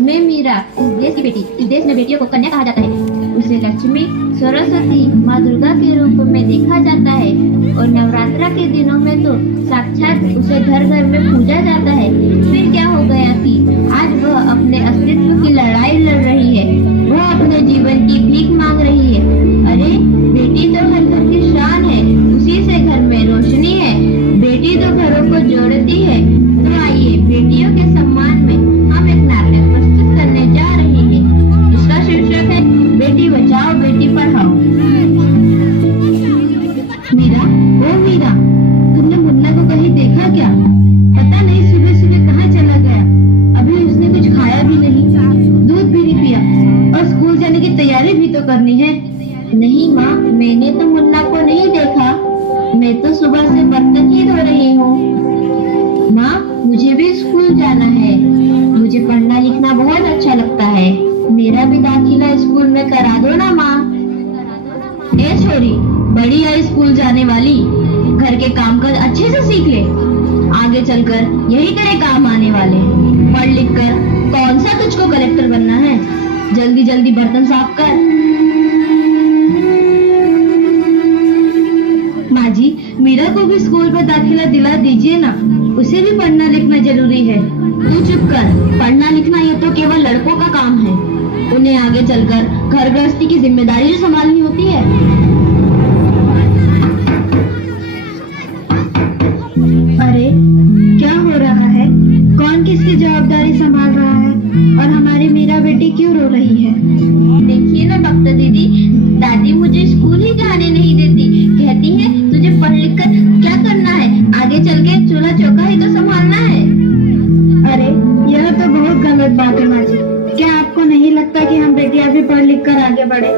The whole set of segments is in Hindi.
मैं मीरा, इस देश की बेटी। इस देश में बेटियों को कन्या कहा जाता है। उसे लक्ष्मी, सरस्वती, माँ दुर्गा के रूप में देखा जाता है और नवरात्रा के दिनों में तो साक्षात उसे घर घर में पूजा जाता है। फिर क्या हो गया कि आज वह अपने अस्तित्व की लड़ाई लड़ रही है। वह अपने जीवन की भीख मांग रही है। अरे बेटी तो हर घर की शान है, उसी से घर में रोशनी है। बेटी तो घरों को जोड़ती है। तो आइए बेटियों के सम्मान में हम एक नाटक प्रस्तुत करने जा रहे हैं। इसका शीर्षक है बेटी बचाओ बेटी पढ़ाओ। मीरा, ओ मीरा, तुमने मुन्ना को कहीं देखा क्या? पता नहीं सुबह सुबह कहाँ चला गया। अभी उसने कुछ खाया भी नहीं, दूध भी नहीं पिया और स्कूल जाने की तैयारी भी तो करनी है। नहीं माँ, मैंने तो मुन्ना को नहीं देखा। मैं तो सुबह से बर्तन ही धो रही हूँ। माँ, मुझे भी स्कूल जाना है। मुझे पढ़ना लिखना बहुत अच्छा लगता है। मेरा भी दाखिला स्कूल में करा दो ना माँ। ए छोरी, बड़ी है स्कूल जाने वाली, घर के काम काज अच्छे से सीख ले। आगे चलकर यही तेरे काम आने वाले। पढ़ लिख कर कौन सा तुझको कलेक्टर बनना है? जल्दी जल्दी बर्तन साफ कर। माँ जी, मीरा को भी स्कूल में दाखिला दिला दीजिए ना। उसे भी पढ़ना लिखना जरूरी है। तू चुप कर। पढ़ना लिखना ये तो केवल लड़कों का काम है। उन्हें आगे चलकर घर गृहस्थी की जिम्मेदारी जो संभालनी होती है। अरे क्या हो रहा है? कौन किसकी जवाबदारी संभाल रहा है? और हमारी मीरा बेटी क्यों रो रही है? देखिए ना डॉक्टर दीदी, दादी मुझे स्कूल ही जाने नहीं देती। कहती है तुझे पढ़ लिख कर क्या करना है, आगे चल के चूल्हा चौका ही तो संभालना है। अरे यह तो बहुत गलत बात है माँ जी। क्या आपको नहीं लगता कि हम बेटियां भी पढ़ लिख कर आगे बढ़े?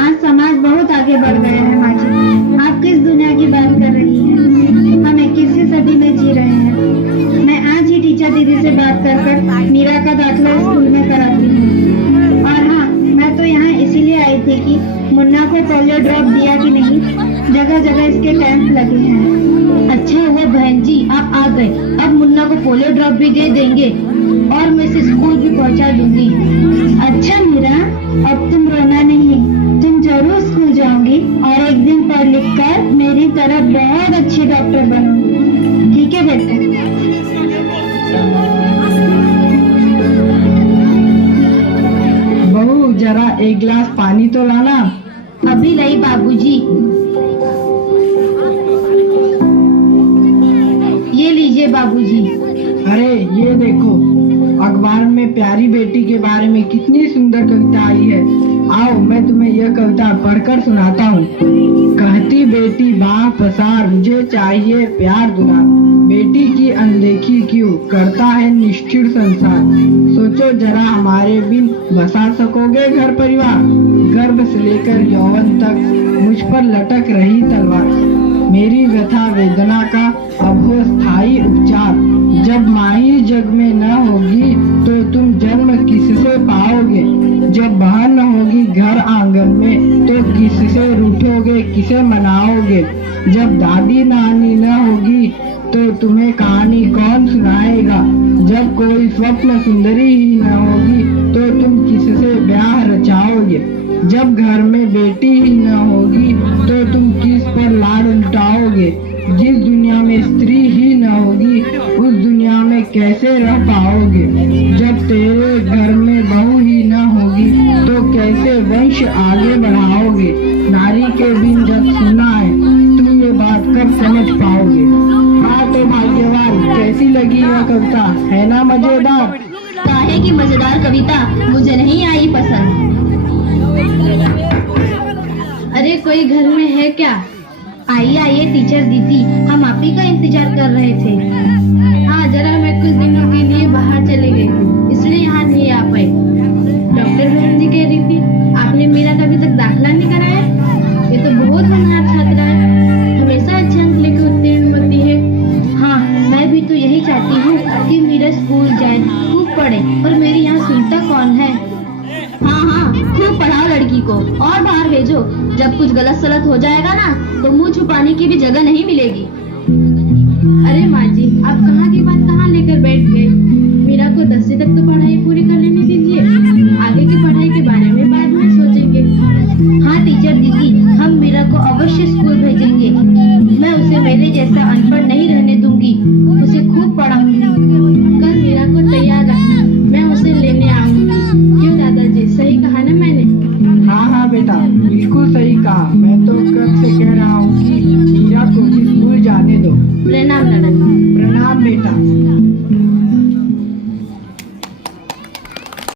आज समाज बहुत आगे बढ़ गया है माँ जी। आप किस दुनिया की बात कर रही हैं? हम 21वीं सदी में जी रहे हैं। मैं आज ही टीचर दीदी से बात कर मीरा का दाखिला स्कूल में कराती हूँ। और हाँ, मैं तो यहाँ इसीलिए आई थी कि मुन्ना को पोलियो ड्रॉप दिया कि नहीं। जगह जगह इसके कैंप लगे हैं। अच्छा हुआ बहन जी आप आ गए। अब मुन्ना को पोलियो ड्रॉप भी दे देंगे और मैं इसे स्कूल भी पहुंचा दूंगी। अच्छा मीरा, अब तुम रोना नहीं, तुम जरूर स्कूल जाओगी और एक दिन पढ़ लिख कर मेरी तरह बहुत अच्छी डॉक्टर बनोगी। ठीक है बेटा? बहू, जरा एक गिलास पानी तो लाना। अभी लाई बाबूजी। ये लीजिए बाबूजी। अरे ये देखो, अखबार में प्यारी बेटी के बारे में कितनी सुंदर कविता आई है। आओ मैं तुम्हें यह कविता पढ़कर सुनाता हूँ। कहती बेटी बाह पसार, मुझे चाहिए प्यार दुलार। बेटी की अनदेखी क्यों करता है निष्ठुर संसार। सोचो जरा हमारे बिन बसा सकोगे घर परिवार। गर्भ से लेकर यौवन तक मुझ पर लटक रही तलवार। मेरी व्यथा वेदना का अब हो स्थायी उपचार। जब माई जग में न होगी तो तुम जन्म किससे पाओगे। जब बहन न होगी घर आंगन में तो किससे रूठोगे, किसे मनाओगे। जब दादी नानी न होगी तो तुम्हें कहानी कौन सुनाएगा। जब कोई स्वप्न सुंदरी ही न होगी तो तुम किससे ब्याह रचाओगे। जब घर में बेटी ही न होगी तो तुम किस पर लाड उल्टाओगे। जिस दुनिया में स्त्री ही न होगी उस दुनिया में कैसे रह पाओगे। जब तेरे घर में बहू ही न होगी तो कैसे वंश आगे बढ़ाओगे। नारी के बिन जग सुना है, तुम ये बात कब समझ पाओगे। हाँ तो भाग्यवान, कैसी लगी यह कविता, है ना मजेदार? काहे की मजेदार कविता मुझे नहीं आई पसंद। अरे कोई घर में है क्या? आइए आइए टीचर दीदी, हम आप ही का इंतजार कर रहे थे। हाँ जरा मैं कुछ दिनों के लिए बाहर चले गए, इसलिए यहाँ नहीं आ पाए। डॉक्टर बहन जी कह रही थी आपने मेरा अभी तक दाखिला नहीं कराया। ये तो बहुत होनहार छात्रा है, हमेशा अच्छे अंक लेकर उत्तीर्ण होती है। हाँ मैं भी तो यही चाहती हूँ कि मेरा स्कूल जाए, खूब पढ़े, और मेरी यहाँ सुनता कौन है। हाँ हाँ खूब पढ़ाओ लड़की को और बाहर भेजो। जब कुछ गलत सलत हो जाएगा ना तो मुंह छुपाने की भी जगह नहीं मिलेगी। अरे माँ जी, आप कहाँ की बात कहाँ लेकर बैठ गए। मीरा को 10वीं तक तो पढ़ाई पूरी कर लेने दीजिए। पहले जैसा अनपढ़ नहीं रहने दूंगी, उसे खूब पढ़ाऊंगी। कल मीरा को तैयार रखना, मैं उसे लेने आऊंगी। क्यों दादाजी, सही कहा ना मैंने? हाँ हाँ बेटा, बिल्कुल सही कहा। मैं तो कब से कह रहा हूँ कि मीरा को भी स्कूल जाने दो। प्रणाम दादाजी।